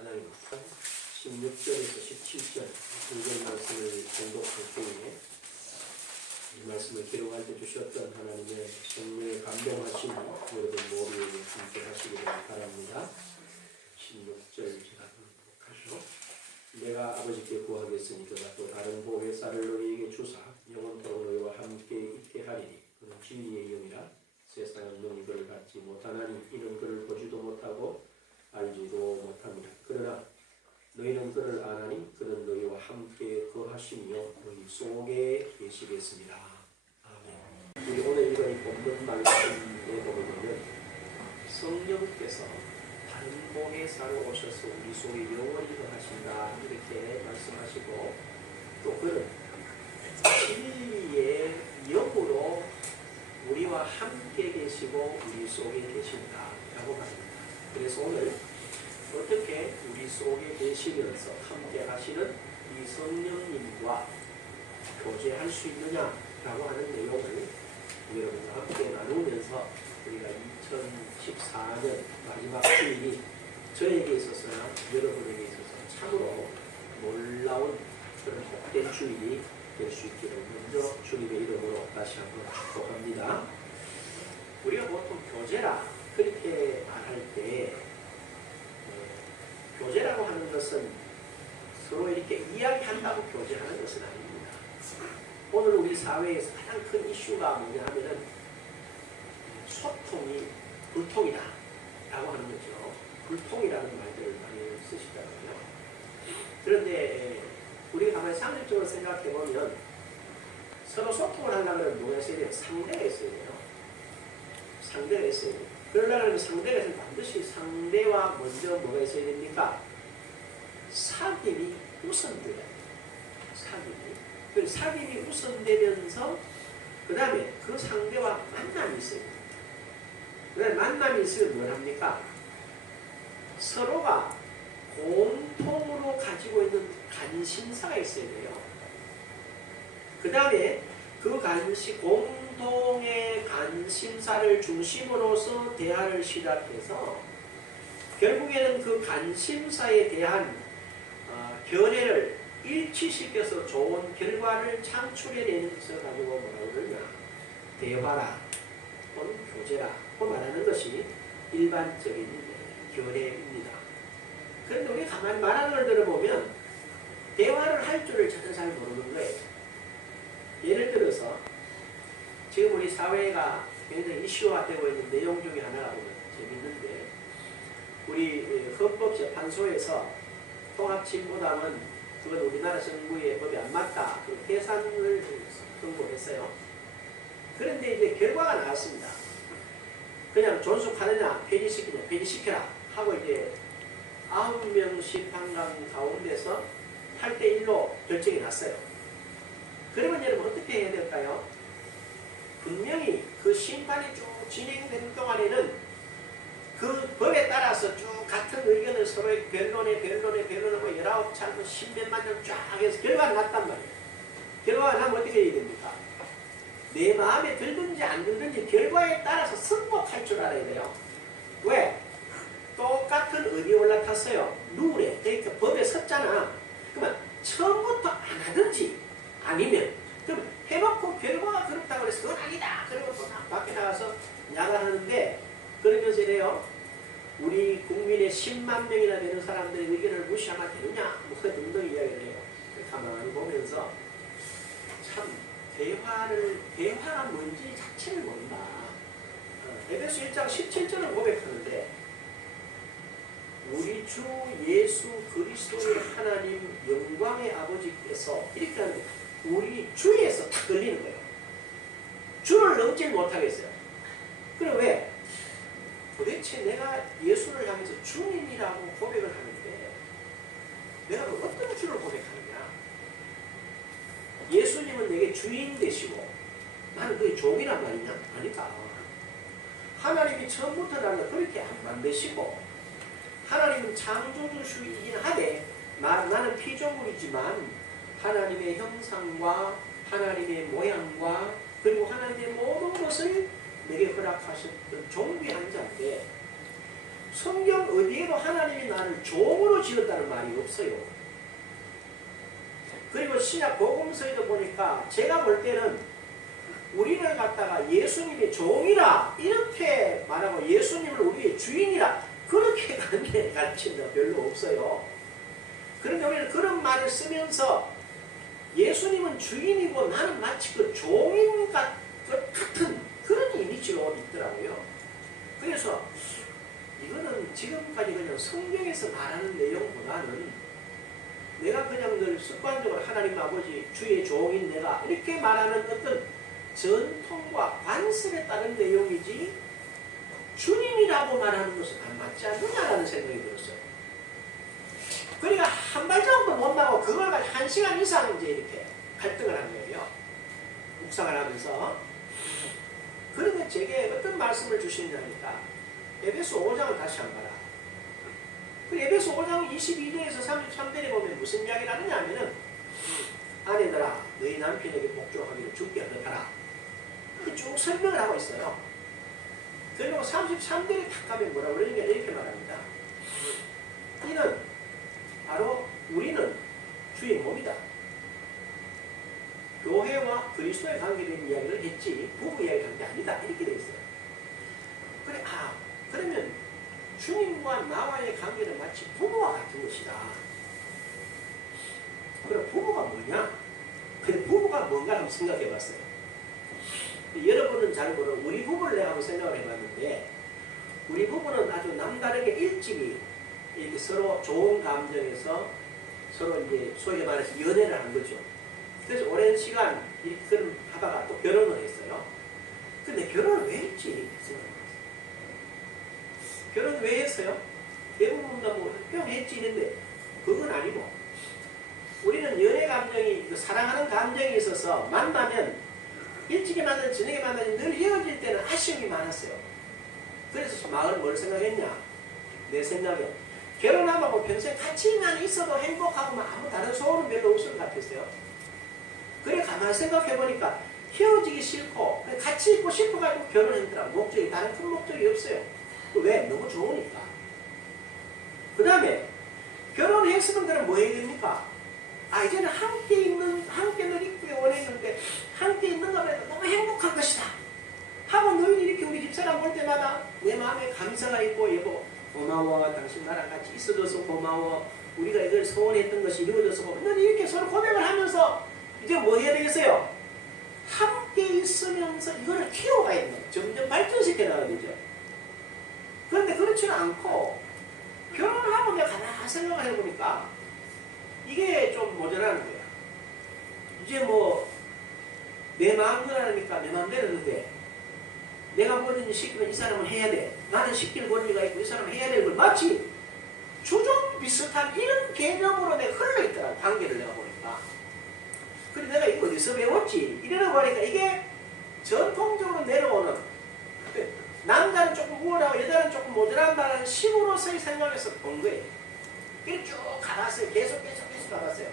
14장입니다. 16절에서 17절 구절 말씀을 공독할 때에 이 말씀을 기록할 때 주셨던 하나님의 성령의 감동하심이 여러분 모두에 함께 하시기를 바랍니다. 16절 제가 공독하시오. 내가 아버지께 구하겠으니 그가 또 다른 보혜사를 너희에게 주사 영원토록 너희와 함께 있게 하리니 그는 진리의 영이라 세상은 능히 그를 갖지 못하나니 이는 그를 보지도 못하고 알지도 못합니다. 그러나 너희는 그를 아나니 그는 너희와 함께 거하시며 너희 속에 계시겠습니다. 아멘. 우리 오늘 읽은 본문 말씀에 보면 성령께서 다른 보혜사로 오셔서 우리 속에 영원히 거하신다 이렇게 말씀하시고 또 그는 진리의 영으로 우리와 함께 계시고 우리 속에 계신다 라고 말합니다. 그래서 오늘 어떻게 우리 속에 계시면서 함께 하시는 이 성령님과 교제할 수 있느냐라고 하는 내용을 여러분과 함께 나누면서 우리가 2014년 마지막 주일이 저에게 있어서나 여러분에게 있어서 참으로 놀라운 그런 복된 주일이 될 수 있기를 먼저 주님의 이름으로 다시 한번 축복합니다. 우리가 보통 교제라 그렇게 말할 때 교제라고 하는 것은 서로 이렇게 이야기한다고 교제하는 것은 아닙니다. 오늘 우리 사회에서 가장 큰 이슈가 뭐냐 하면은 소통이 불통이다 라고 하는 거죠. 불통이라는 말들을 많이 쓰시더라고요. 그런데 우리가 가만히 상식적으로 생각해 보면 서로 소통을 하려면 누가 있어야 돼요? 상대가 있어야 돼요. 상대가 있어야 돼요. 그러려면 상대가 있으면 반드시 상대와 먼저 뭐가 있어야 됩니까? 사귐이 우선돼야 돼요. 사귐이. 사귐이 우선되면서 그 다음에 그 상대와 만남이 있어야 돼요. 그 다음에 만남이 있으면 뭘 합니까? 서로가 공통으로 가지고 있는 관심사가 있어야 돼요. 그 다음에 그 공동의 관심사를 중심으로서 대화를 시작해서 결국에는 그 관심사에 대한 견해를 일치시켜서 좋은 결과를 창출해내는 것을 가지고 뭐라고 그러냐 대화라 또는 교제라고 말하는 것이 일반적인 견해입니다. 그런데 우리 가만히 말하는 걸 들어보면 대화를 할 줄을 전혀 잘 모르는 거예요. 예를 들어서 지금 우리 사회가 굉장히 이슈화되고 있는 내용 중에 하나가 재밌는데 우리 헌법재판소에서 통합진보당은 그건 우리나라 정부의 법이 안 맞다. 그 해산을 선고했어요. 그런데 이제 결과가 나왔습니다. 그냥 존속하느냐 폐지시키냐 폐지시켜라 하고 이제 9명 심판관 가운데서 8대1로 결정이 났어요. 그러면 여러분 어떻게 해야 될까요? 분명히 그 심판이 쭉 진행되는 동안에는 그 법에 따라서 쭉 같은 의견을 서로의 변론에 19차례 10몇만 년 쫙 해서 결과가 났단 말이에요. 결과가 나면 어떻게 해야 됩니까? 내 마음에 들든지 안 들든지 결과에 따라서 승복할 줄 알아야 돼요. 왜? 똑같은 의견이 올라탔어요. 룰에, 그러니까 법에 섰잖아. 그러면 처음부터 안 하든지 아니면 그럼 해놓고 결과가 그렇다고 해서 그건 아니다. 그러면 또 밖에 나가서 야단하는데 그러면서 이래요. 우리 국민의 10만 명이나 되는 사람들의 의견을 무시하면 되느냐? 뭐 등등 이야기를 해요. 가만히 보면서 참 대화가 뭔지 자체를 모른다. 에베소 1장 17절을 고백하는데 우리 주 예수 그리스도의 하나님 영광의 아버지께서 이렇게 하는데 우리 주에서 딱 걸리는 거예요. 주를 넘지 못하겠어요. 그럼 왜? 도대체 내가 예수를 향해서 주님이라고 고백을 하는데 내가 어떤 주를 고백하느냐? 예수님은 내게 주인 되시고 나는 그의 종이란 말이냐? 아니다. 하나님이 처음부터 나를 그렇게 안 만드시고 하나님은 창조주이긴 하되 나는 피조물이지만 하나님의 형상과 하나님의 모양과 그리고 하나님의 모든 것을 내게 허락하셨던 종귀한 자인데 성경 어디에도 하나님이 나를 종으로 별로 지었다는 말이 없어요. 그리고 신약 복음서에도 보니까 제가 볼 때는 우리를 갖다가 예수님의 종이라 이렇게 말하고 예수님을 우리의 주인이라 그렇게 가르치는 데 별로 없어요. 그런데 우리는 그런 말을 쓰면서 예수님은 주인이고 나는 마치 그 종인 같은 그런 이미지로 있더라고요. 그래서 이거는 지금까지 그냥 성경에서 말하는 내용보다는 내가 그냥 늘 습관적으로 하나님 아버지 주의 종인 내가 이렇게 말하는 어떤 전통과 관습에 따른 내용이지 주님이라고 말하는 것은 안 맞지 않느냐라는 생각이 들었어요. 그러니까 한 발자국도 못 나고 그걸 가지고 1시간 이상 이제 이렇게 갈등을 한 거예요. 묵상을 하면서. 그런데 제게 어떤 말씀을 주시냐니까 에베소 5장을 다시 한번 봐라. 그 에베소 5장 22절에서 33절에 보면 무슨 이야기를 하느냐 하면은 아내들아 너희 남편에게 복종하기를 주께 허락하라. 쭉 설명을 하고 있어요. 그리고 33절에 탁 가면 뭐라고 그러느냐 이렇게 말합니다. 이는 바로 우리는 주의 몸이다. 교회와 그리스도의 관계에 대한 이야기를 했지 부부 이야기를 한 게 아니다. 이렇게 되어 있어요. 그래, 그러면 주님과 나와의 관계는 마치 부부와 같은 것이다. 그럼 부부가 뭐냐? 근데 부부가 뭔가 한번 생각해 봤어요. 여러분은 잘 모르는 우리 부부를 내가 한번 생각을 해봤는데 우리 부부는 아주 남다르게 일찍이 이렇게 서로 좋은 감정에서 서로 이제 소위 말해서 연애를 한 거죠. 그래서 오랜 시간 이렇게 하다가 또 결혼을 했어요. 근데 결혼을 왜 했지? 결혼 왜 했어요? 대부분 뭐 했지 했는데 그건 아니고 우리는 연애 감정이 사랑하는 감정이 있어서 만나면 일찍이 만나든 저녁에 만나든 늘 헤어질 때는 아쉬움이 많았어요. 그래서 마을은 뭘 생각했냐? 내 생각에 결혼하고 평생 같이만 있어도 행복하고 아무 다른 소원은 별로 없을 것 같았어요. 그래 가만히 생각해보니까 헤어지기 싫고 같이 있고 싶어가지고 결혼했더라고. 목적이 다른 큰 목적이 없어요. 왜? 너무 좋으니까. 그 다음에 결혼했으면 그럼 뭐 해야 됩니까? 이제는 함께 늘 있기 원했는데 함께 있는 것보다 너무 행복한 것이다 하고 너희는 이렇게 우리 집사람 볼 때마다 내 마음에 감사가 있고 여보 고마워 당신 나랑 같이 있어줘서 고마워 우리가 이걸 소원했던 것이 이루어져서 고마워 너는 이렇게 서로 고백을 하면서 이제 뭐 해야 되겠어요? 함께 있으면서 이거를 키워가야 돼요. 점점 발전시켜 나가야 되죠. 그런데 그렇지는 않고 결혼을 하고 내가 가만히 생각을 해보니까 이게 좀 모자라는 거야. 이제 뭐 내 마음대로 하니까 내 마음대로 하는데 내가 뭐든지 시키면 이 사람은 해야 돼. 나는 시킬 권리가 있고 이 사람은 해야 되는 걸 마치 주종 비슷한 이런 개념으로 내가 흘러있더라. 관계를 내가 보니까. 그래 내가 이거 어디서 배웠지? 이러다 보니까 이게 전통적으로 내려오는 남자는 조금 우월하고 여자는 조금 모자란다는 식으로서의 생각에서 본 거예요. 그래 쭉 가봤어요. 계속 가봤어요.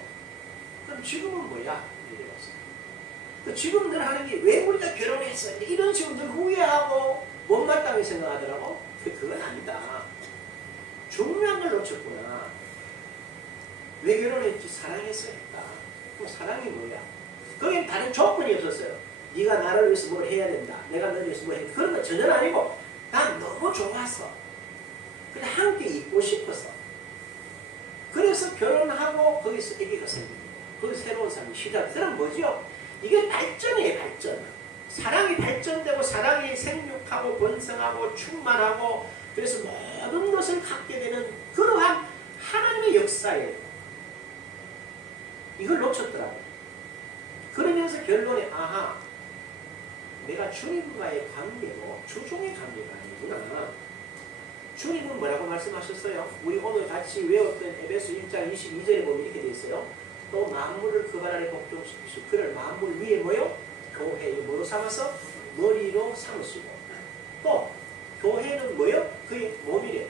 그럼 지금은 뭐야? 이래봤어요. 지금들 하는 게 왜 우리가 결혼했어? 이런 식으로 늘 후회하고 못마땅하게 생각하더라고. 그건 아니다. 중요한 걸 놓쳤구나. 왜 결혼했지? 사랑해서 했다. 그럼 사랑이 뭐야? 거긴 다른 조건이 없었어요. 네가 나를 위해서 뭘 해야 된다. 내가 너를 위해서 뭘 해야 된다. 그런 건 전혀 아니고 난 너무 좋았어. 그냥 함께 있고 싶어서. 그래서 결혼하고 거기서 아기가 생기고 거기서 새로운 삶이 시작. 그럼 뭐죠? 이게 발전이에요. 발전. 사랑이 발전되고 사랑이 생육하고 번성하고 충만하고 그래서 모든 것을 갖게 되는 그러한 하나님의 역사예요. 이걸 놓쳤더라고요. 그러면서 결론에 내가 주님과의 관계도 주종의 관계가 아니구나. 주님은 뭐라고 말씀하셨어요? 우리 오늘 같이 외웠던 에베소 1장 22절에 보면 이렇게 되어 있어요. 또 만물을 그 발 아래 복종시키시고 그를 만물 위에 교회의 뭐로 삼아서? 머리로 삼으시고 또 교회는 뭐요? 그의 몸이래.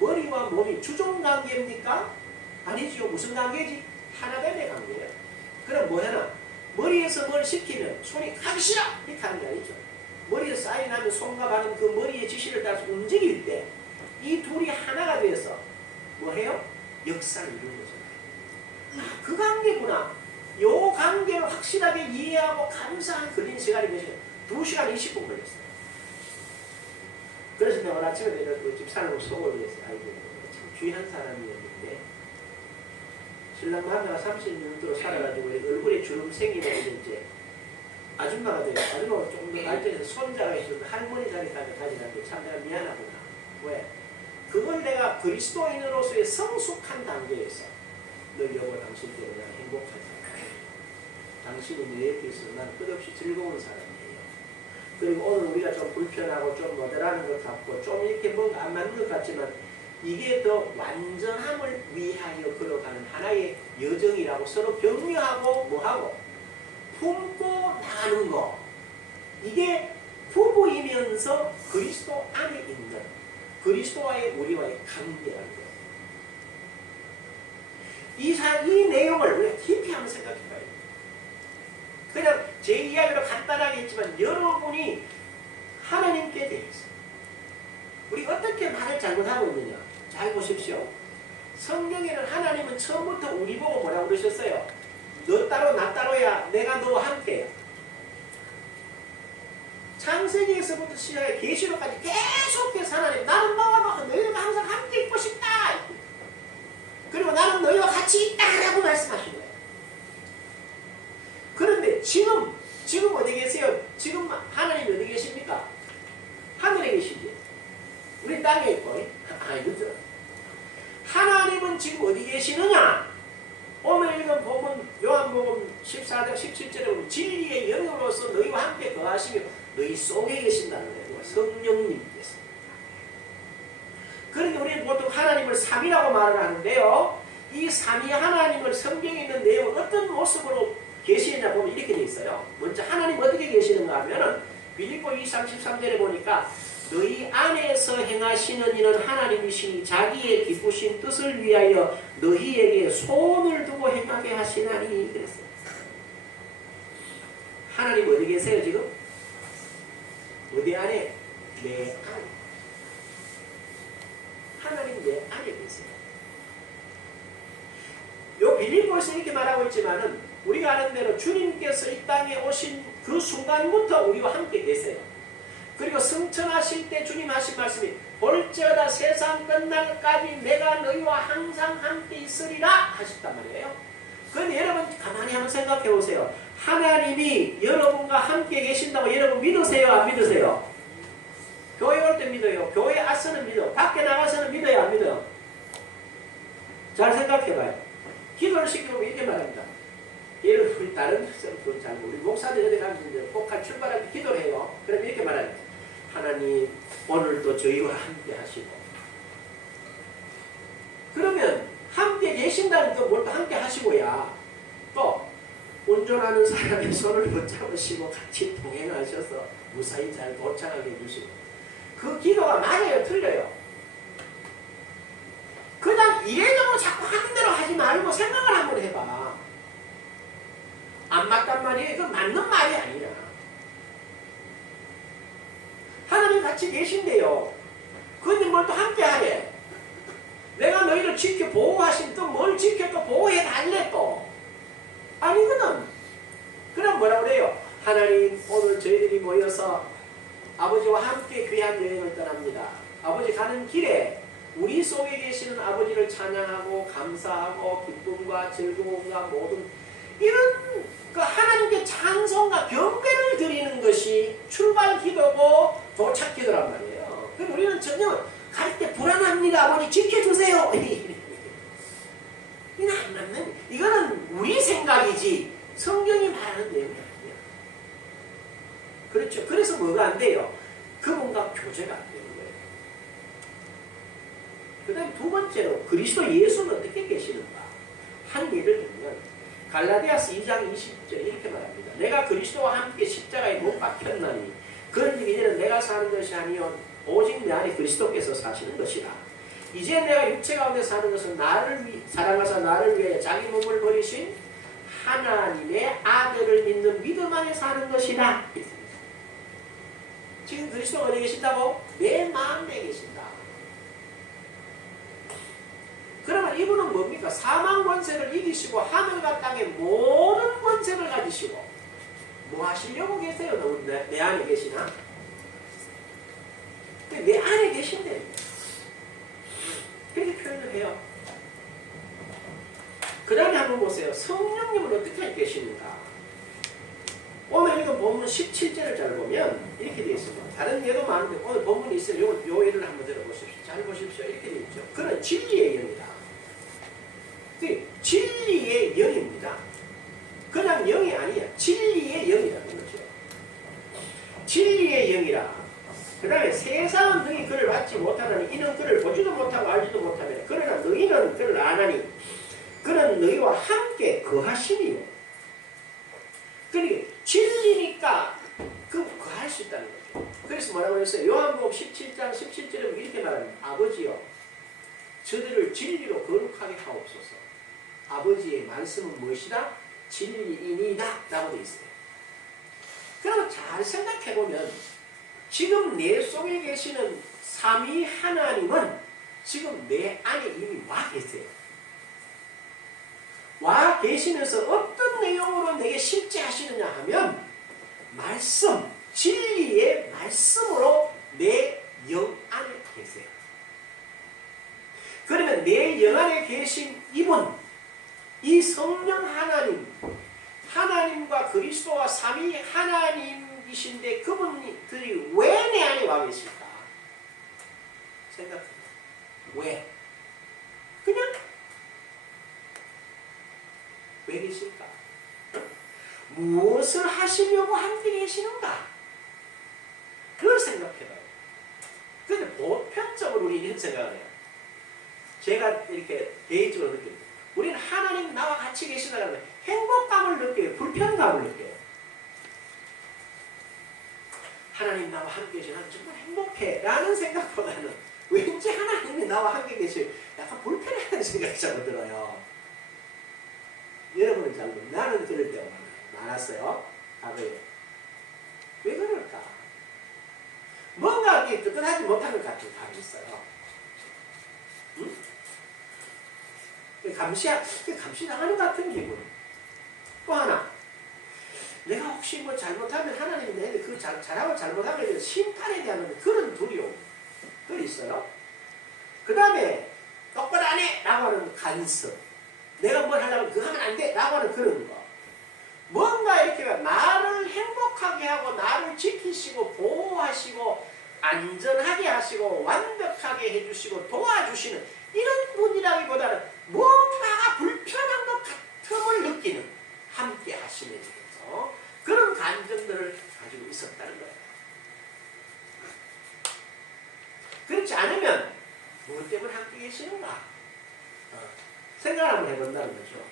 머리와 몸이 주종관계입니까? 아니지요. 무슨 관계지? 하나됨의 관계예요. 그럼 뭐 하나? 머리에서 뭘 시키면 손이 가기 싫어! 이렇게 하는 게 아니죠. 머리에 쌓이 나면 손과 발은 그 머리의 지시를 따라서 움직일 때 이 둘이 하나가 돼서 뭐 해요? 역사를 이루는 거잖아요. 그 관계구나. 요 관계를 확실하게 이해하고 감사한 걸린 시간이 몇 시간? 2시간 20분 걸렸어요. 그래서 내가 오늘 아침에 내가 그 집사람을 소개를 했어요. 아이고, 참 귀한 사람이었는데 신랑 마누라가 30년도로 살아가지고 얼굴에 주름 생기고 이제 아줌마가 돼요. 아줌마가 조금 더 발전해서 손자가 있으면 할머니 자리까지 가지는데 참 내가 미안하구나. 왜? 그걸 내가 그리스도인으로서의 성숙한 단계에서 너 여보 당신 때문에 난 행복하지. 당신이 내 옆에 있어서 난 끝없이 즐거운 사람이에요. 그리고 오늘 우리가 좀 불편하고 좀 모델하는 것 같고 좀 이렇게 뭔가 안 맞는 것 같지만 이게 더 완전함을 위하여 걸어가는 하나의 여정이라고 서로 격려하고 뭐하고 품고 나가는 거. 이게 부부이면서 그리스도 안에 있는 그리스도와의 우리와의 관계라는 거예요. 이 내용을 우리가 깊이 한번 생각해 봐야 돼요. 그냥 제 이야기로 간단하게 했지만 여러분이 하나님께 대해서 우리 어떻게 말을 잘못하고 있느냐. 잘 보십시오. 성경에는 하나님은 처음부터 우리 보고 뭐라고 그러셨어요? 너 따로 나 따로야. 내가 너와 함께야. 창세기에서부터 시작해 계시록까지 계속해서 하나님 나는 너와 너희들과 항상 함께 있고 싶다. 그리고 나는 너희와 같이 있다라고 말씀하신 거예요. 그런데 지금 어디 계세요? 지금 하나님 어디 계십니까? 하늘에 계시지. 우리 땅에 있고. 그죠? 하나님은 지금 어디 계시느냐? 오늘 읽은 본문 요한복음 14장 17절에 보면 진리의 영으로서 너희와 함께 거하시며 너희 속에 계신다는 거예요. 성령님께서. 그런데 우리는 보통 하나님을 삼위라고 말을 하는데요. 이 삼위 하나님을 성경에 있는 내용은 어떤 모습으로 계시느냐 보면 이렇게 되어 있어요. 먼저 하나님 어떻게 계시는가 하면은 빌립보 2장 13절에 보니까 너희 안에서 행하시는 이는 하나님이시니 자기의 기쁘신 뜻을 위하여 너희에게 소원을 두고 행하게 하시나니 그랬어요. 하나님 어디 계세요 지금? 어디 안에? 내 안에. 하나님 내 안에 계세요. 요 빌립보에서 이렇게 말하고 있지만은 우리가 아는 대로 주님께서 이 땅에 오신 그 순간부터 우리와 함께 계세요. 그리고 승천하실 때 주님 하신 말씀이 볼지어다 세상 끝날까지 내가 너희와 항상 함께 있으리라 하셨단 말이에요. 그런데 여러분 가만히 한번 생각해 보세요. 하나님이 여러분과 함께 계신다고 여러분 믿으세요? 안 믿으세요? 교회 올 때 믿어요. 교회 와서는 믿어. 밖에 나가서는 믿어요? 안 믿어요? 잘 생각해 봐요. 기도를 시키면 이렇게 말합니다. 예를 우리 다른 사람들은 잘 우리 목사들 어디 가면 이제 꼭한 출발할 때 기도를 해요. 그럼 이렇게 말합니다. 하나님 오늘도 저희와 함께 하시고. 그러면 함께 계신다는 또 뭘 또 함께 하시고야. 또 운전하는 사람의 손을 붙잡으시고 같이 동행하셔서 무사히 잘 도착하게 해주시고. 그 기도가 맞아요? 틀려요? 그냥 이래저래 자꾸 하는 대로 하지 말고 생각을 한번 해봐. 안 맞단 말이에요. 그 맞는 말이 아니야. 하나님 같이 계신데요. 그런데 뭘 또 함께 하래. 내가 너희를 지켜 보호하신 또 뭘 지켜 또 보호해 달래 또. 아니거든. 그럼 뭐라 그래요? 하나님 오늘 저희들이 모여서 아버지와 함께 귀한 여행을 떠납니다. 아버지 가는 길에 우리 속에 계시는 아버지를 찬양하고 감사하고 기쁨과 즐거움과 모든 이런 그 하나님께 찬송과 경배를 드리는 것이 출발 기도고 도착 기도란 말이에요. 그럼 우리는 전혀 갈 때 불안합니다. 아버지 지켜주세요. 이건 안 맞는, 이거는 우리 생각이지 성경이 말하는 내용이 아니야. 그렇죠. 그래서 뭐가 안 돼요? 그분과 교제가 안 되는 거예요. 그 다음에 두 번째로 그리스도 예수는 어떻게 계시는가? 한 예를 들면 갈라디아서 2장 20절에 이렇게 말합니다. 내가 그리스도와 함께 십자가에 못 박혔나니 그런즉 이제는 내가 사는 것이 아니요 오직 내 안에 그리스도께서 사시는 것이라. 이제 내가 육체 가운데 사는 것은 나를 사랑하사 나를 위해 자기 몸을 버리신 하나님의 아들을 믿는 믿음 안에 사는 것이라. 지금 그리스도가 어디 계신다고? 내 마음에 계신다. 그러면 이분은 뭡니까? 사망 권세를 이기시고 하늘과 땅의 모든 권세를 가지시고 뭐 하시려고 계세요? 내 안에 계시나? 내 안에 계신데 그렇게 표현을 해요. 그 다음에 한번 보세요. 성령님은 어떻게 계시는가? 오늘 이거 본문 17절을 잘 보면 이렇게 되어 있습니다. 다른 예도 많은데 오늘 본문이 있어요. 요 예를 한번 들어보십시오. 잘 보십시오. 이렇게 되어 있죠. 그는 진리의 영이다. 진리의 영입니다. 그냥 영이 아니야. 진리의 영이라는 거죠. 진리의 영이라. 그 다음에 세상은 너희 그를 받지 못하나니 이는 그를 보지도 못하고 알지도 못하며 그러나 너희는 그를 아나니 그는 너희와 함께 거하시니요. 그러니까 진리니까 거할 수 있다는 거죠. 그래서 뭐라고 했어요? 요한복음 17장 17절에 이렇게 말합니다. 아버지여 저들을 진리로 거룩하게 하옵소서. 아버지의 말씀은 무엇이다? 진리이니다 라고 되어 있어요. 그럼 잘 생각해보면 지금 내 속에 계시는 삼위 하나님은 지금 내 안에 이미 와 계세요. 와 계시면서 어떤 내용으로 내게 실제 하시느냐 하면 말씀, 진리의 말씀으로 내 영 안에 계세요. 그러면 내 영 안에 계신 이분, 이 성령 하나님, 하나님과 그리스도와 삼위 하나님이신데 그분들이 왜 내 안에 와 계실까? 생각해요. 왜? 그냥 왜 계실까? 무엇을 하시려고 함께 계시는가? 그걸 생각해봐요. 근데 보편적으로 우리 이런 생각을 해요. 제가 이렇게 개인적으로 느낍니다. 우리는 하나님 나와 같이 계시다 그러면 행복감을 느껴요. 불편감을 느껴요. 하나님 나와 함께 계시면 정말 행복해 라는 생각보다는 왠지 하나님이 나와 함께 계시면 약간 불편해하는 생각이 자꾸 들어요. 여러분은 잘 모르겠어요. 나는 그럴 때가 많았어요. 과거에. 왜 그럴까? 뭔가 뜨끈하지 못하는 것 같은 감이 있어요. 응? 감시당하는 것 같은 기분. 또 하나. 내가 혹시 뭐 잘못하면 하나님이 내한테 그 잘하고 잘못하면 심판에 대한 그런 두려움. 그게 있어요. 그 다음에 똑바로 안 해! 라고 하는 간섭. 내가 뭘 하려면 그거 하면 안 돼! 라고 하는 그런 거. 뭔가 이렇게 나를 행복하게 하고 나를 지키시고 보호하시고 안전하게 하시고 완벽하게 해주시고 도와주시는 이런 분이라기보다는 뭔가가 불편한 것 같음을 느끼는 함께 하시는 데서 그런 감정들을 가지고 있었다는 거예요. 그렇지 않으면 무엇 때문에 함께 계시는가? 생각을 한번 해본다는 거죠.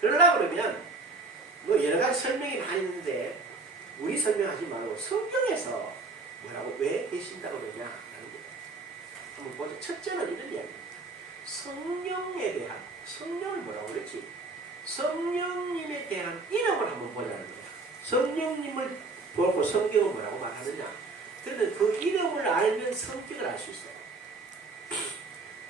그러려고 그러면 뭐 여러 가지 설명이 많이 있는데 우리 설명하지 말고 성경에서 뭐라고 왜 계신다고 그러냐라는 거예요. 한번 보자. 첫째는 이런 이야기입니다. 성령을 뭐라고 그랬지? 성령님에 대한 이름을 한번 보자는 거예요. 성령님을 보고 성경은 뭐라고 말하느냐? 그런데 그 이름을 알면 성격을 알 수 있어요.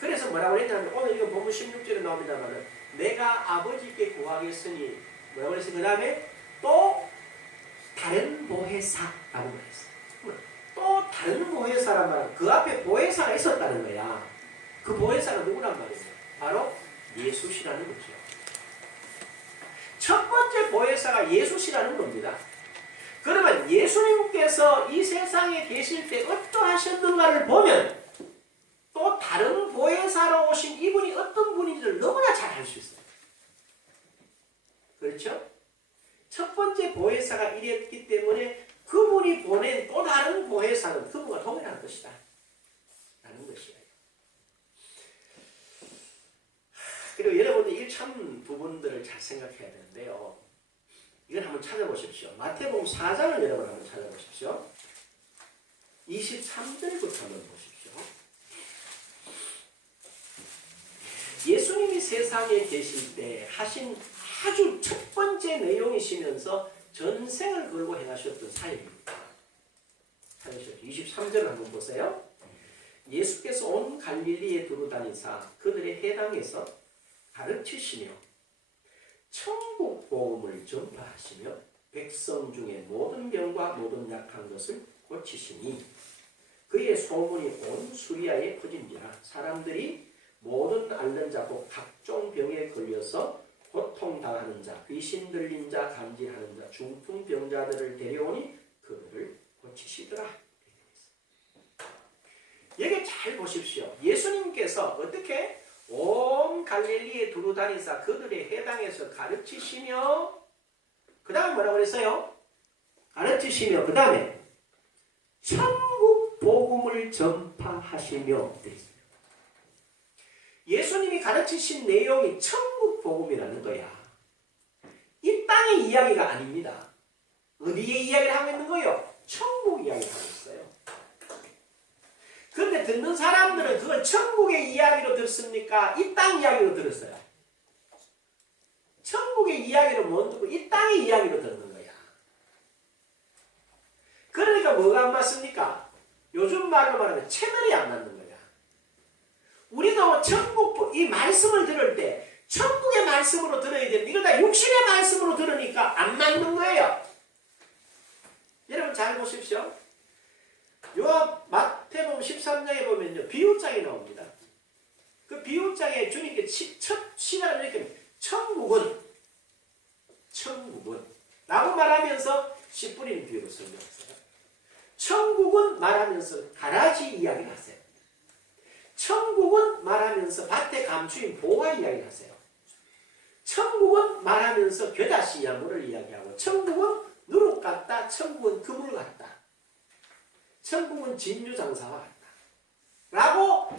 그래서 뭐라고 했냐면 오늘 이거 본문 16절에 나옵니다만 내가 아버지께 구하겠으니 뭐라고 했어요? 그 다음에 또 다른 보혜사라고 말했어요. 또 다른 보혜사란 말은 그 앞에 보혜사가 있었다는 거야. 그 보혜사가 누구란 말이에요? 바로 예수시라는 거죠. 첫 번째 보혜사가 예수시라는 겁니다. 그러면 예수님께서 이 세상에 계실 때 어떠하셨는가를 보면 또 다른 보혜사로 오신 이분이 어떤 분인지를 너무나 잘 알 수 있어요. 그렇죠? 첫 번째 보혜사가 이랬기 때문에 그분이 보낸 또 다른 보혜사는 그분과 동일한 것이다 라는 것이에요. 그리고 여러분들 1참 부분들을 잘 생각해야 되는데요. 이걸 한번 찾아보십시오. 마태복음 4장을 여러분 한번 찾아보십시오. 23절부터 한번 보십시오. 예수님이 세상에 계실 때 하신 아주 첫 번째 내용이시면서 전생을 걸고 행하셨던 사역입니다. 23절을 한번 보세요. 예수께서 온 갈릴리에 두루 다니사 그들의 해당에서 가르치시며 천국 복음을 전파하시며 백성 중에 모든 병과 모든 약한 것을 고치시니 그의 소문이 온 수리아에 퍼진지라 사람들이 모든 앓는 자 곧 각종 병에 걸려서 고통당하는 자, 귀신 들린 자, 간질하는 자, 중풍병자들을 데려오니 그들을 고치시더라. 여기 잘 보십시오. 예수님께서 어떻게 온 갈릴리에 두루 다니사 그들의 해당에서 가르치시며 그 다음에 뭐라고 그랬어요? 가르치시며 그 다음에 천국 복음을 전파하시며 되어 예수님이 가르치신 내용이 천국 복음이라는 거야. 이 땅의 이야기가 아닙니다. 어디의 이야기를 하고 있는 거예요? 천국 이야기를 하고 있어요. 그런데 듣는 사람들은 그걸 천국의 이야기로 듣습니까? 이 땅 이야기로 들었어요. 천국의 이야기로 못 듣고 이 땅의 이야기로 듣는 거야. 그러니까 뭐가 안 맞습니까? 요즘 말로 말하면 채널이 안 맞는 거야. 우리도 천국, 이 말씀을 들을 때 천국의 말씀으로 들어야 되는데 이걸 다 육신의 말씀으로 들으니까 안 맞는 거예요. 여러분 잘 보십시오. 요 마태복음 13장에 보면요. 비유장이 나옵니다. 그 비유장에 주님께 첫 시작을 이렇게 천국은 라고 말하면서 씨 뿌리는 비유로 설명했어요. 천국은 말하면서 가라지 이야기를 하세요. 천국은 말하면서 밭에 감추인 보화 이야기를 하세요. 천국은 말하면서 겨자씨 나무를 이야기하고 천국은 누룩 같다. 천국은 그물 같다. 천국은 진주장사와 같다. 라고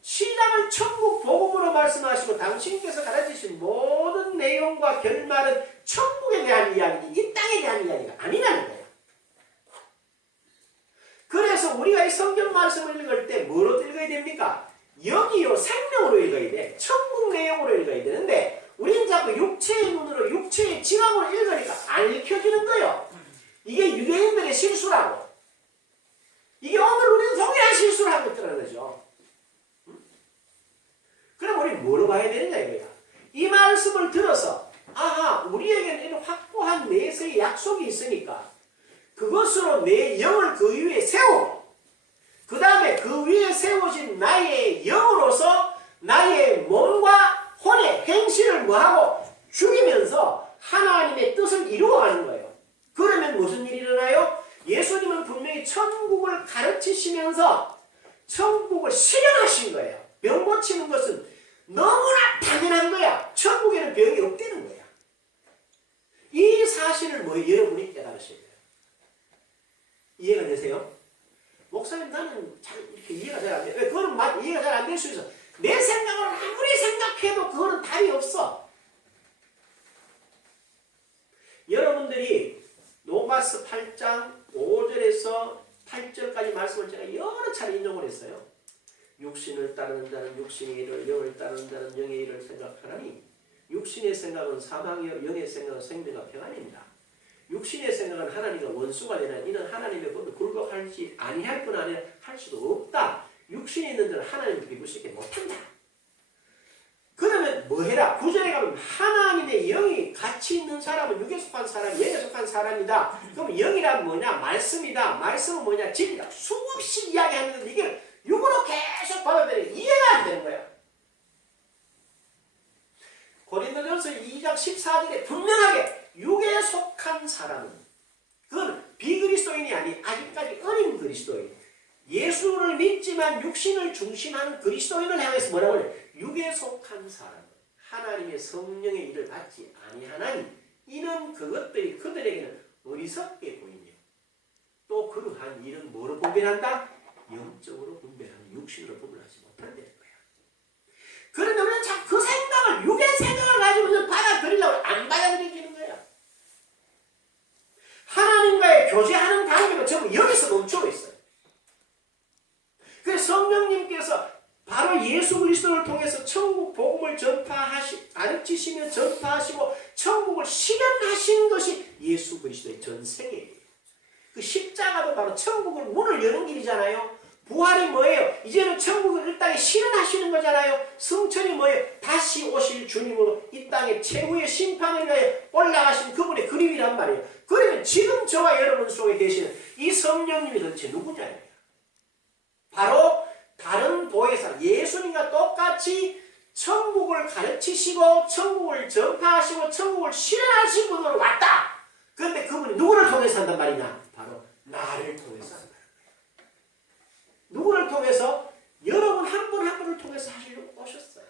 시작은 천국 복음으로 말씀하시고 당신께서 가르치신 모든 내용과 결말은 천국에 대한 이야기니 이 땅에 대한 이야기가 아니라는 거예요. 그래서 우리가 이 성경 말씀을 읽을 때 뭐로 읽어야 됩니까? 영이요 생명으로 읽어야 돼. 천국 내용으로 읽어야 되는데 우리는 자꾸 육체의 눈으로 육체의 지각으로 읽으니까 안 읽혀지는 거예요. 이게 유대인들의 실수라고. 이게 오늘 우리는 동일한 실수를 하고 있다는 거죠. 그럼 우리 뭐로 봐야 되느냐 이거야. 이 말씀을 들어서 아하 우리에게는 이런 확고한 내세의 약속이 있으니까 그것으로 내 영을 그 위에 세우고 그 다음에 그 위에 세워진 나의 영으로서 나의 몸과 혼의 행실을 뭐하고 죽이면서 하나님의 뜻을 이루어가는 거예요. 그러면 무슨 일이 일어나요? 예수님은 분명히 천국을 가르치시면서 천국을 실현하신 거예요. 병 고치는 것은 너무나 당연한 거야. 천국에는 병이 없다는 거야. 이 사실을 여러분이 깨달으셔야 돼요. 이해가 되세요? 목사님 나는 잘 이렇게 이해가 잘 안 돼. 왜? 그거는 이해가 잘 안 될 수 있어. 내 생각을 아무리 생각해도 그거는 답이 없어. 여러분들이 로마서 8장 5절에서 8절까지 말씀을 제가 여러 차례 인용을 했어요. 육신을 따르는 자는 육신의 일을, 영을 따르는 자는 영의 일을 생각하나니 육신의 생각은 사망이요 영의 생각은 생명과 평안입니다. 육신의 생각은 하나님과 원수가 되는 이는 하나님의 법을 굴복하지 아니할 뿐 아니라 할 수도 없다. 육신에 있는 자는 하나님을 기쁘시게 못한다. 그러면 뭐 해라? 9절에 가면 하나님의 영이 같이 있는 사람은 육에 속한 사람, 영에 속한 사람이다. 그럼 영이란 뭐냐? 말씀이다. 말씀은 뭐냐? 진리다. 수없이 이야기하는데 이게 육으로 계속 받아들이면 이해가 안 되는 거야. 고린도전서 2장 14절에 분명하게 육에 속한 사람은 그건 비그리스도인이 아닌 아직까지 어린 그리스도인, 예수를 믿지만 육신을 중심하는 그리스도인을 향해서 뭐라고 해요? 육에 속한 사람은 하나님의 성령의 일을 받지 아니하나니 이는 그것들이 그들에게는 어리석게 보이며 또 그러한 일은 뭐로 분별한다? 영적으로 분별하는 육신으로 분별하지 못한다는 거야. 그런데 우리는 참 그 생각을 육의 생각을 가지고 받아들이려고 안 받아들이는 거야. 하나님과의 교제하는 관계가 전부 여기서 멈추고 있어요. 그래서 성령님께서 바로 예수 그리스도를 통해서 천국 복음을 가르치시며 전파하시고 천국을 실현하신 것이 예수 그리스도의 전 세계예요. 그 십자가도 바로 천국을 문을 여는 길이잖아요. 부활이 뭐예요? 이제는 천국을 이 땅에 실현하시는 거잖아요. 승천이 뭐예요? 다시 오실 주님으로 이 땅에 최후의 심판을 위하여 올라가신 그분의 그림이란 말이에요. 그러면 지금 저와 여러분 속에 계시는 이 성령님이 도대체 누구냐예요. 바로 다른 보혜사 예수님과 똑같이 천국을 가르치시고 천국을 전파하시고 천국을 실현하신 분으로 왔다. 그런데 그분이 누구를 통해서 한단 말이냐? 바로 나를 통해서 한다. 누구를 통해서? 여러분 한 분 한 분을 통해서 하시려고 오셨어요.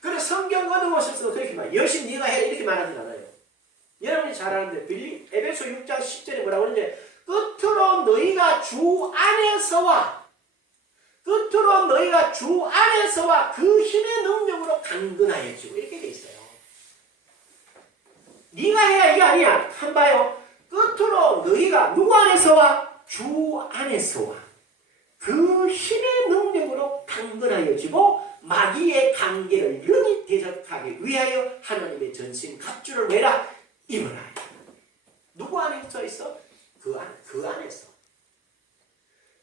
그래서 성경 어느 곳에서 그렇게 말 열심히 네가 해 이렇게 말하진 않아요. 여러분이 잘 아는데 에베소 6장 10절에 뭐라고 하는데 끝으로 너희가 주 안에서와 그 힘의 능력으로 강건하여지고 이렇게 돼 있어요. 네가 해야 이게 아니야. 한 봐요. 끝으로 너희가 누구 안에서와? 주 안에서와 그 힘의 능력으로 강건하여지고 마귀의 관계를 영이 대적하기 위하여 하나님의 전신 갑주를 매라 입어라. 누구 안에 써 있어? 그 안에서.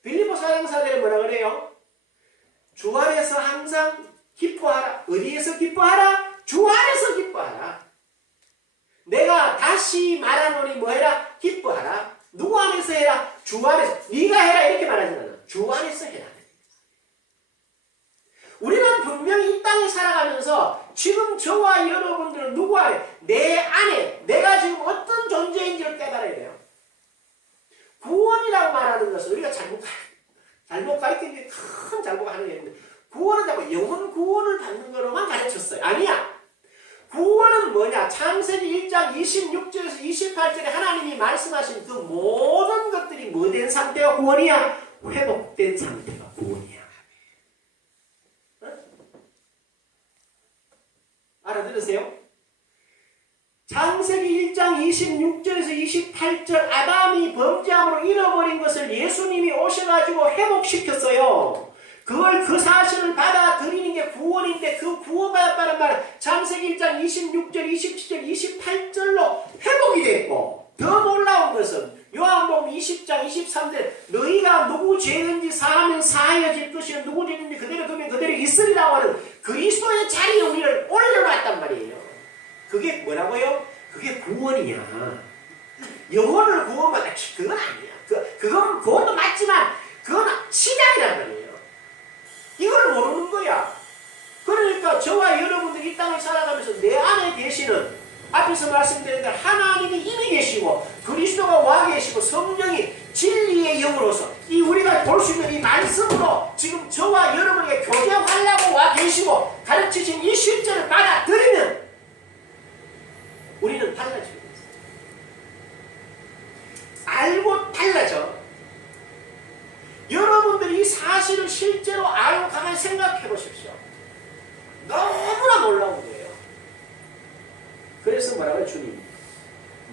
빌립보 사랑사들이 뭐라 그래요? 주 안에서 항상 기뻐하라. 어디에서 기뻐하라? 주 안에서 기뻐하라. 내가 다시 말하노니 뭐해라? 기뻐하라. 누구 안에서 해라? 주 안에서. 네가 해라 이렇게 말하지 않아. 주 안에서 해라. 우리는 분명히 이 땅에 살아가면서 지금 저와 여러분들은 누구 안에? 내 안에 내가 지금 어떤 존재인지를 깨달아야 돼요. 구원이라고 말하는 것은 우리가 잘못 가르치는 게 큰 잘못하는 게 있는데 구원은 자꾸 영혼 구원을 받는 거로만 가르쳤어요. 아니야. 구원은 뭐냐? 창세기 1장 26절에서 28절에 하나님이 말씀하신 그 모든 것들이 뭐 된 상태가 구원이야? 회복된 상태가 구원이야. 어? 알아들으세요? 창세기 1장 26절에서 28절 아담이 범죄함으로 잃어버린 것을 예수님이 오셔가지고 회복시켰어요. 그걸 그 사실을 받아들이는 게 구원인데 그 구원받았다는 말은 창세기 1장 26절, 27절, 28절로 회복이 됐고 더 놀라운 것은 요한복음 20장 23절 너희가 누구 죄든지 사하면 사하여질 것이요 누구 죄든지 그대로 두면 그대로 있으리라고 하는 그리스도의 자리에 우리를 올려놨단 말이에요. 그게 뭐라고요? 그게 구원이야. 영혼을 구원받아. 그건 아니야. 그건 구원도 맞지만 그건 시작이란 말이에요. 이걸 모르는 거야. 그러니까 저와 여러분들이 이 땅을 살아가면서 내 안에 계시는 앞에서 말씀드린 대로 하나님이 이미 계시고 그리스도가 와 계시고 성령이 진리의 영으로서 이 우리가 볼 수 있는 이 말씀으로 지금 저와 여러분에게 교제하려고 와 계시고 가르치신 이 실제를 받아들이면 우리는 달라지게 됐어요. 알고 달라져. 여러분들이 이 사실을 실제로 알고 가만히 생각해 보십시오. 너무나 놀라운 거예요. 그래서 뭐라고요? 주님,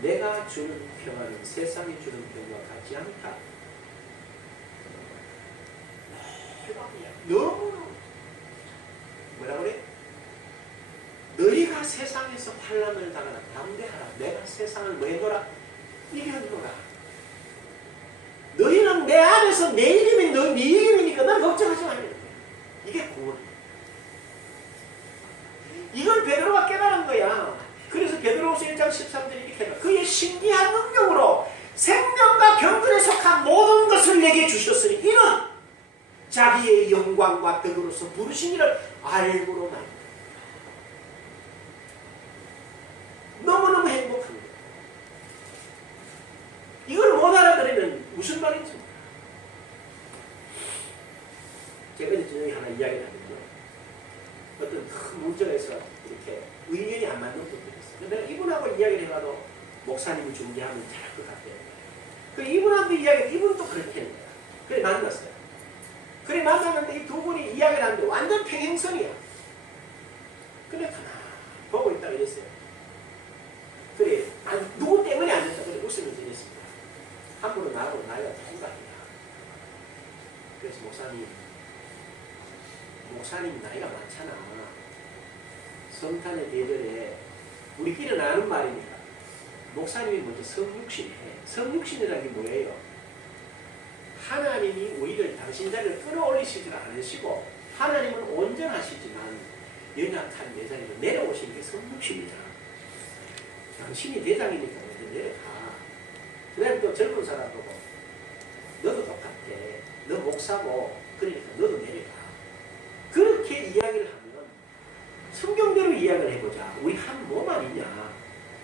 내가 주는 평화는 세상이 주는 평화와 같지 않다. 너무 뭐라 그래? 너희가 세상에서 환난을 당하나 담대하라. 내가 세상을 뭐 해노라? 이겨노라. 너희는 내 안에서 내 이름이 네 이름이니까 넌 걱정하지 말라. 이게 구원이야. 이걸 베드로가 깨달은 거야. 그래서 베드로후서 1장 13절에 이렇게 해요. 그의 신기한 능력으로 생명과 경건에 속한 모든 것을 내게 주셨으니 이는 자기의 영광과 덕으로서 부르신 이를 알고로 말이야. 너무너무 행복한 거야. 이걸 못 알아들으면 무슨 말인지 몰라. 제가 이제 저녁에 하나 이야기를 하면요. 어떤 큰 문제에서 이렇게 의견이 안 맞는 분들이 있어요. 근데 이분하고 이야기를 해봐도 목사님이 중재하면 잘할 것 같아요. 그 이분하고 이분도 그렇게 했는 거야. 그래 만났어요. 그래 만났는데 이 두 분이 이야기를 하는데 완전 평행선이야. 그래 하나 보고 있다가 이랬어요. 그래 누구 때문에 안 됐다. 그래 웃으면서 이랬습니다. 한 분은 나하고 나이가 동갑이야. 그래서 목사님 나이가 많잖아. 성탄의 계절에 우리끼리는 아는 말이니까 목사님이 먼저 성육신해. 성육신이라는 게 뭐예요? 하나님이 우리를 당신 자리를 끌어올리시지 않으시고 하나님은 온전하시지만 연약한 내 자리로 내려오시는 게 성령십니다. 당신이 대장이니까 먼저 내려가. 그 다음에 또 젊은 사람 보고 너도 똑같아. 너 목사고 그러니까 너도 내려가. 그렇게 이야기를 하면 성경대로 이야기를 해보자. 우리 한 몸 아니냐.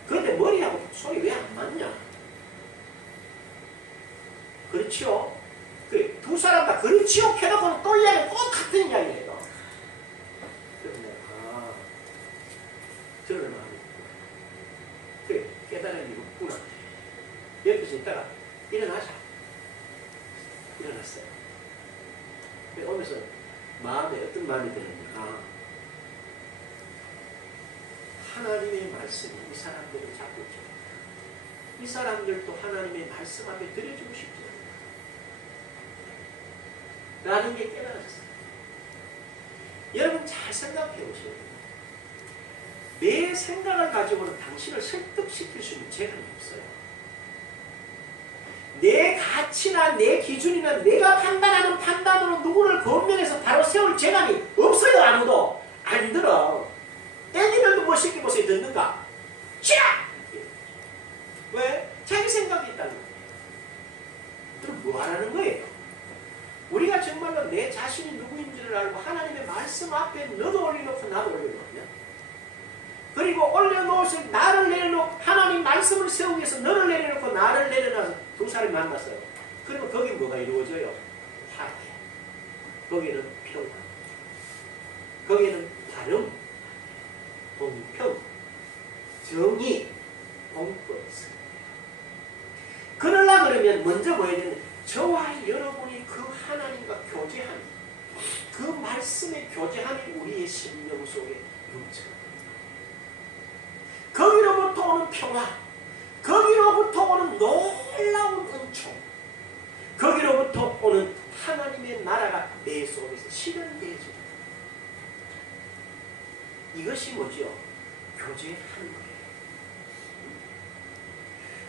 그런데 머리하고 손이 왜 안 맞냐. 그렇지요? 두 사람 다 그렇지요? 해놓고는 또 이야기 똑같은 이야기예요. 그런데 저런 마음이 그래 깨달음이 없구나. 옆에서 있다가 일어나자. 일어났어요. 오면서 마음에 어떤 마음이 드느냐. 하나님의 말씀이 이 사람들을 잡고 있죠. 이 사람들도 하나님의 말씀 앞에 드려주고 싶지 않다. 라는 게 깨달아졌어요. 여러분 잘 생각해 보셔야 돼요. 내 생각을 가지고는 당신을 설득시킬 수 있는 재간이 없어요. 내 가치나 내 기준이나 내가 판단하는 판단으로 누구를 겉면에서 바로 세울 재간이 없어요. 아무도 안 들어. 애기들도 멋있게 모습이 듣는가? 쫙! 왜? 자기 생각이 있다는 거예요. 그럼 뭐 하라는 거예요? 우리가 정말로 내 자신이 누구인지를 알고 하나님의 말씀 앞에 너도 올려놓고 나도 올려놓으면 그리고 올려놓으신 나를 내려놓고 하나님 말씀을 세우기 위해서 너를 내려놓고 나를 내려놔서 두 사람이 만났어요. 그러면 거기 뭐가 이루어져요? 화해. 거기는 평화. 거기는 다름, 공평, 정의, 공평성. 그러려고 그러면 먼저 뭐 해야 되는데 저와 여러분이 그 하나님과 교제하는 그 말씀의 교제함이 우리의 심령 속에 넘쳐납니다. 거기로부터 오는 평화, 거기로부터 오는 놀라운 은총, 거기로부터 오는 하나님의 나라가 내 속에서 실현되어집니다. 이것이 뭐지요? 교제하는 거예요.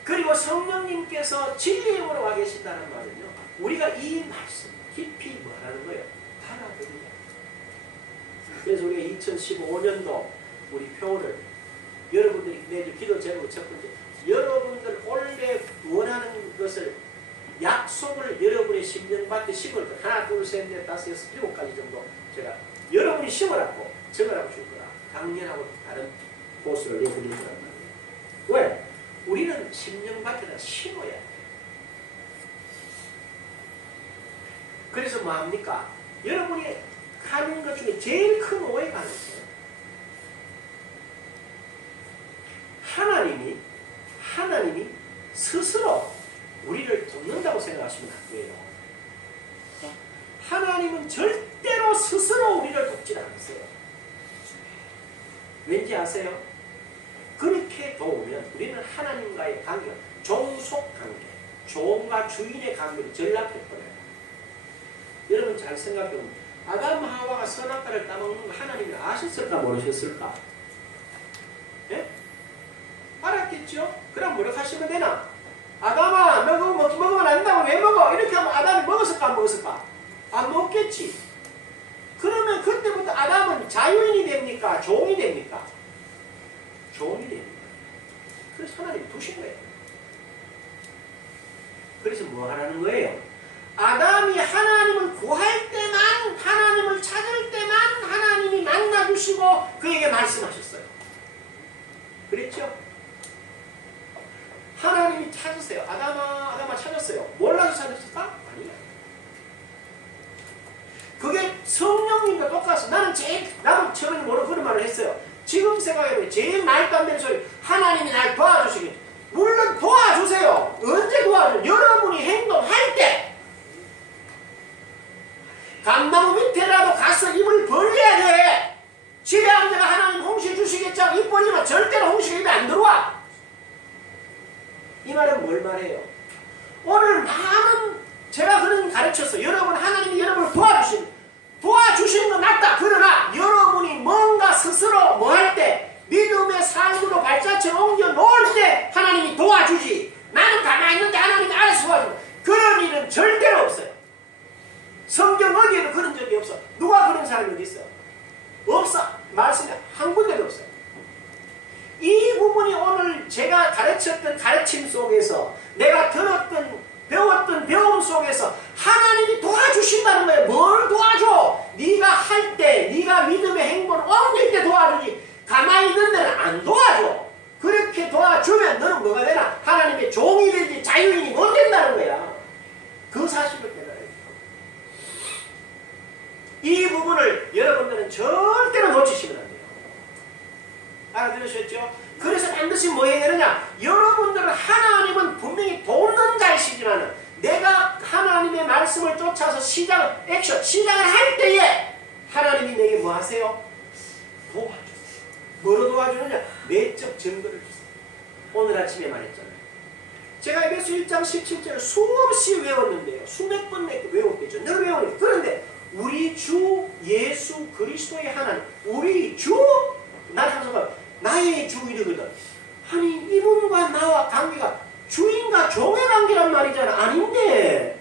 그리고 성령님께서 진리의 힘으로 와 계신다는 말은요, 우리가 이 말씀 깊이 뭐라는 거예요? 받아들이는 거예요. 그래서 우리가 2015년도 우리 표를 여러분들이 매주 기도 제목을 첫 번째, 여러분들 원래 원하는 것을 약속을 여러분의 심령밭에 심을 때 하나, 둘, 셋, 넷, 다섯, 여섯, 일곱 가지 정도 제가 여러분이 심으라고 적으라고 줄 거라. 당연하고 다른 보수를 내보낼 거란 말이에요. 왜? 우리는 심령밭에다 심어야 돼. 그래서 뭐합니까? 여러분이 하는 것 중에 제일 큰 오해가 있어요. 하나님이 스스로 우리를 돕는다고 생각하시면 안 돼요. 하나님은 절대로 스스로 우리를 돕지 않으세요. 왠지 아세요? 그렇게 도우면 우리는 하나님과의 관계가 종속관계, 종과 주인의 관계로 전락해버려요. 여러분 잘 생각해보면 아담 하와가 선악과를 따먹는 거 하나님이 아셨을까 모르셨을까? 예? 알았겠죠? 그럼 뭐라고 하시면 되나? 아담아 먹으면 안 된다고 왜 먹어? 이렇게 하면 아담이 먹었을까 안 먹었을까? 안 먹겠지. 그러면 그때부터 아담은 자유인이 됩니까? 종이 됩니까? 종이 됩니다. 그래서 하나님이 두신 거예요. 그래서 뭐 하라는 거예요? 아담이 하나님을 구할 때만, 하나님을 찾을 때만 하나님이 만나주시고 그에게 말씀하셨어요. 그랬죠? 하나님이 찾으세요. 아담아 찾았어요. 몰라서 찾았을까? 아니야. 그게 성령님과 똑같아서 나도 처음에 뭐라고 그런 말을 했어요. 지금 생각해보면 제일 말도 안 되는 소리, 하나님이 날 도와주시겠지. 물론 도와주세요. 언제 도와줘요? 여러분이 행동할 때. 감나무 밑에라도 가서 입을 벌려야 돼. 집에 앉아가 하나님 홍시 주시겠죠? 입 벌리면 절대로 홍시가 입에 안 들어와. 이 말은 뭘 말해요? 오늘 많은 제가 그런 가르쳤어요. 여러분 하나님이 여러분을 도와주시는 건 맞다. 그러나 여러분이 뭔가 스스로 뭐 할 때 믿음의 삶으로 발자취를 옮겨 놓을 때 하나님이 도와주지. 나는 가만히 있는데 하나님이 알아서 도와주고 그런 일은 절대로 없어요. 가르쳤던 가르침 속에서 내가 들었던 배웠던 배움 속에서 하나님이 도와주신다는 거예요. 뭘 도와줘? 네가 할 때, 네가 믿음의 행보를 옮길 때 도와주지 가만히 있는 데는 안 도와줘. 그렇게 도와주면 너는 뭐가 되나? 하나님의 종이 되지 자유인이 못 된다는 거야. 그 사실을 깨달아야 돼요. 이 부분을 여러분들은 절대로 놓치시면 안 돼요. 알아들으셨죠? 그래서 반드시 뭐 해야 되느냐? 여러분들은 하나님은 분명히 돕는 자이시지만 내가 하나님의 말씀을 쫓아서 시작을 할 때에 하나님이 내게 뭐 하세요? 도와주세요. 뭐로 도와주느냐? 내적 증거를 주세요. 오늘 아침에 말했잖아요. 제가 에베소 1장 17절을 수없이 외웠는데요. 수백 번 외웠겠죠. 늘 외우는. 그런데 우리 주 예수 그리스도의 하나님, 우리 주, 난 항상 나의 주 이러거든. 아니 이분과 나와 관계가 주인과 종의 관계란 말이잖아. 아닌데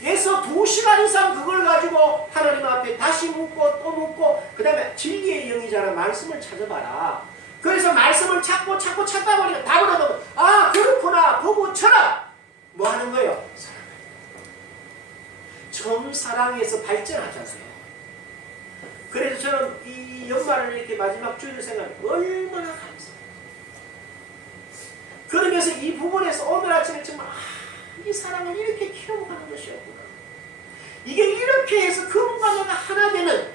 예서 2시간 이상 그걸 가지고 하나님 앞에 다시 묻고 또 묻고 그 다음에 진리의 영이잖아. 말씀을 찾아봐라. 그래서 말씀을 찾다 보니까 답을 얻어. 아 그렇구나. 부부처럼 뭐 하는 거예요? 처음 사랑해서 발전하잖아요. 그래서 저는 이 연말을 이렇게 마지막 주일을 생각하면 얼마나 감사해요. 그러면서 이 부분에서 오늘 아침에 정말 이 사랑을 이렇게 키워가는 것이었구나. 이게 이렇게 해서 그분과 내가 하나 되는,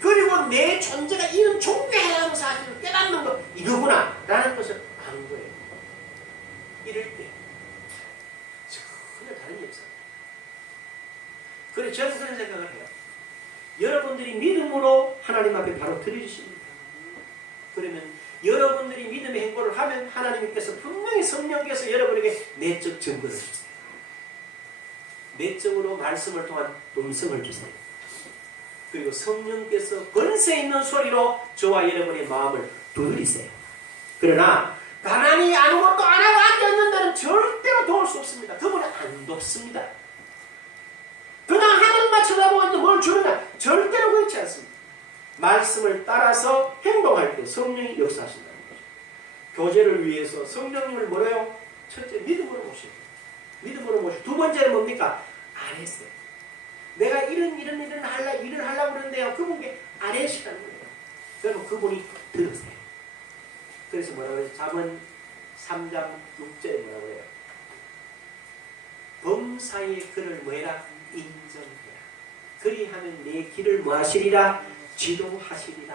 그리고 내 존재가 이런 존귀하다는 사실을 깨닫는 것, 이거구나 라는 것을 아는 거예요. 이럴 때 전혀 다른 역사입니다. 그래서 저는 그런 생각을 해요. 여러분들이 믿음으로 하나님 앞에 바로 드려주십니다. 그러면 여러분들이 믿음의 행보를 하면 하나님께서 분명히 성령께서 여러분에게 내적 증거를 주세요. 내적으로 말씀을 통한 음성을 주세요. 그리고 성령께서 권세 있는 소리로 저와 여러분의 마음을 두드리세요. 그러나 가만히 아무것도 안 하고 앉아있는 데는 절대로 도울 수 없습니다. 그분은 안 돕습니다. 그냥 하늘만 쳐다보고 있는데 뭘 주느냐? 절대로 그렇지 않습니다. 말씀을 따라서 행동할 때 성령이 역사하신다는 거죠. 교제를 위해서 성령님을 뭐래요? 첫째 믿음으로 모시고, 믿음으로 모시고, 두 번째는 뭡니까? 안 했어요. 내가 이런 일을 하려고 그러는데요. 그분께 안 해시라는 거예요. 그러면 그분이 들으세요. 그래서 뭐라고 해요? 잠언 3장 6절에 뭐라고 해요? 범사의 그를 뭐해라? 인정해라. 그리하면 내 길을 뭐 하시리라? 지도하시리라.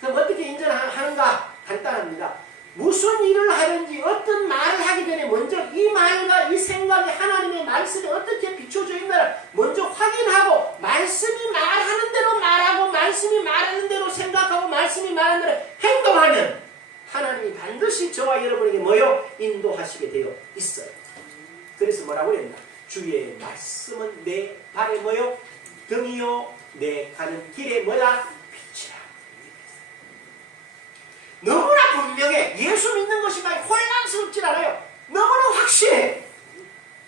그럼 어떻게 인정하는가? 간단합니다. 무슨 일을 하든지 어떤 말을 하기 전에 먼저 이 말과 이 생각이 하나님의 말씀에 어떻게 비춰져 있나 먼저 확인하고, 말씀이 말하는 대로 말하고 말씀이 말하는 대로 생각하고 말씀이 말하는 대로 행동하면 하나님이 반드시 저와 여러분에게 뭐요? 인도하시게 되어 있어요. 그래서 뭐라고 했나? 주의 말씀은 내 발에 뭐요? 등이요 내 가는 길에 뭐다? 빛이라. 너무나 분명해. 예수 믿는 것이 막 혼란스럽지 않아요. 너무나 확실해.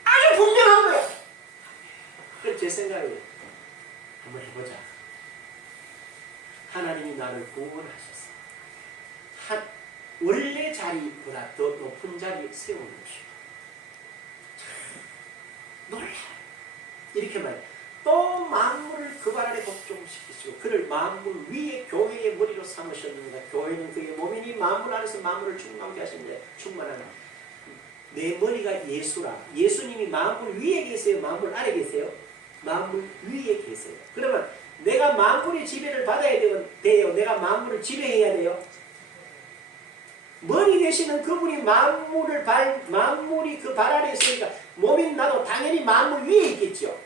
아주 분명한 거예요. 그럼 제 생각에 한번 해보자. 하나님이 나를 구원하셨어. 원래 자리보다 더 높은 자리에 세우는 것이고, 놀라. 이렇게 말해. 또 만물을 그 발 아래 복종시키시고 그를 만물 위에 교회의 머리로 삼으셨느니라. 교회는 그의 몸이니 만물 안에서 만물을 충만케 하시는데, 충만한 내 머리가 예수라. 예수님이 만물 위에 계세요? 만물 아래 계세요? 만물 위에 계세요. 그러면 내가 만물의 지배를 받아야 돼요? 내가 만물을 지배해야 돼요? 머리 되시는 그분이 만물이 그 발 아래 있으니까 몸인 나도 당연히 만물 위에 있겠죠.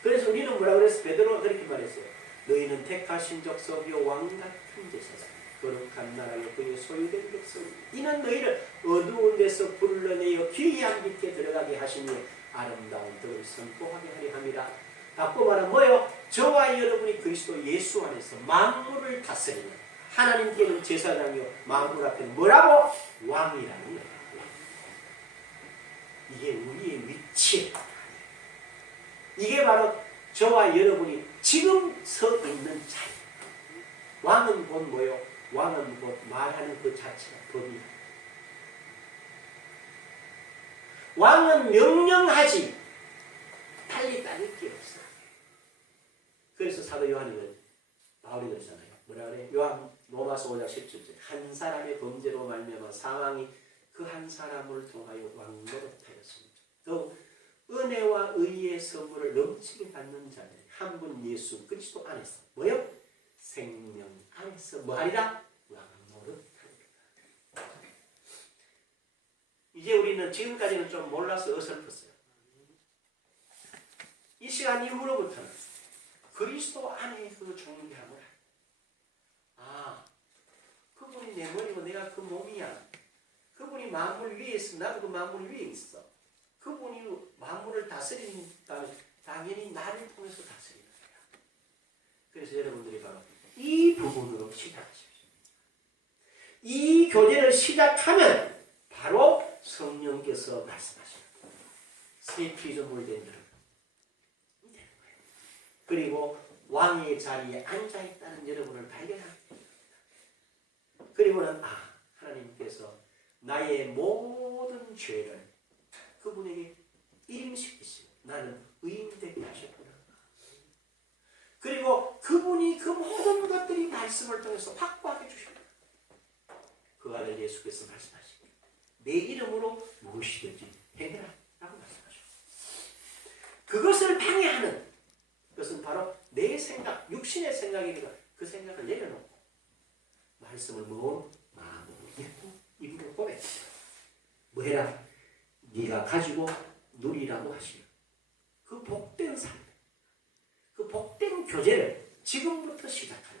그래서 우리는 뭐라고 그랬어? 베드로가 그렇게 말했어요. 너희는 택하신 족속이요 왕 같은 제사장, 거룩한 나라요 그의 소유된 백성이니 이는 너희를 어두운 데서 불러내어 귀한 빛에 들어가게 하시니 아름다운 덕을 선포하게 하려 함이라. 바꿔 말하면 뭐요? 저와 여러분이 그리스도 예수 안에서 만물을 다스리는 하나님께는 제사장이요 만물 앞에는 뭐라고? 왕이라는 거예요. 이게 우리의 위치. 이게 바로 저와 여러분이 지금 서 있는 자리. 왕은 곧 뭐요? 왕은 곧 말하는 그 자체가 법이야. 왕은 명령하지 달리 따를 게 없어. 그래서 사도 요한이는 바울이 그러잖아요. 뭐라 그래? 요한 로마서 5장 17절 한 사람의 범죄로 말미암아 사망이 그 한 사람을 통하여 왕노릇하였습니다. 또 은혜와 의의 선물을 넘치게 받는 자들 한 분 예수 그리스도 안에서 뭐요? 생명 안에서 뭐하리라? 왕노릇하리라. 이제 우리는 지금까지는 좀 몰라서 어설펐어요. 이 시간 이후로부터는 그리스도 안에 그 존귀함을 그분이 내 머리고 내가 그 몸이야. 그분이 만물 위에 있어. 나도 그 만물 위에 있어. 그분이 만물을 다스린다면 당연히 나를 통해서 다스리는 거야. 그래서 여러분들이 바로 이 부분으로 시작하십시오. 이 교제를 시작하면 바로 성령께서 말씀하십니다. 새 피조물 된 여러분. 그리고 왕의 자리에 앉아있다는 여러분을 발견합니다. 그리고는 하나님께서 나의 모든 죄를 그분에게 임시키시고 나는 의인되게 하셨구나. 그리고 그분이 그 모든 것들이 말씀을 통해서 확보하게 주십니다. 그 아들 예수께서 말씀하십니다. 내 이름으로 무엇이든지 행해라 라고 말씀하십니다. 그것을 방해하는 그것은 바로 내 생각, 육신의 생각이니까 그 생각을 내려놓고 말씀을 모은 마음으로 믿고 입으로 고백해. 뭐해라? 네가 가지고 누리라고 하시며 그 복된 삶, 그 복된 교제를 지금부터 시작하는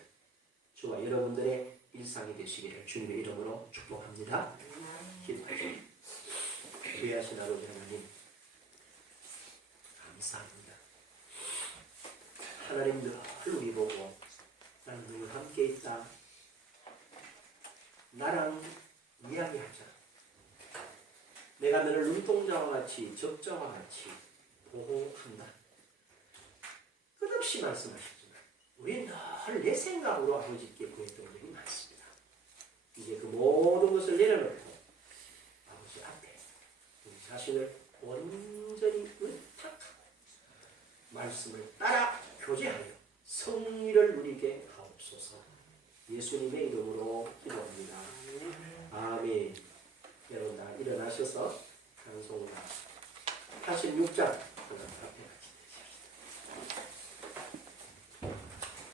주와 여러분들의 일상이 되시기를 주님의 이름으로 축복합니다. 기도하시오. 귀하신 아버지 하나님 감사합니다. 하나님 늘 우리 보고 나는 늘 함께 있다. 나랑 이야기하자. 내가 너를 눈동자와 같이 적자와 같이 보호한다. 끝없이 말씀하셨지만 우리는 늘 내 생각으로 아버지께 구했던 적이 많습니다. 이제 그 모든 것을 내려놓고 아버지 앞에 우리 자신을 온전히 의탁하고 말씀을 따라 교제하여 성리를 누리게 하옵소서. 예수님의 이름으로 기도합니다. 아멘. 여러분 다 일어나셔서 찬송가 86장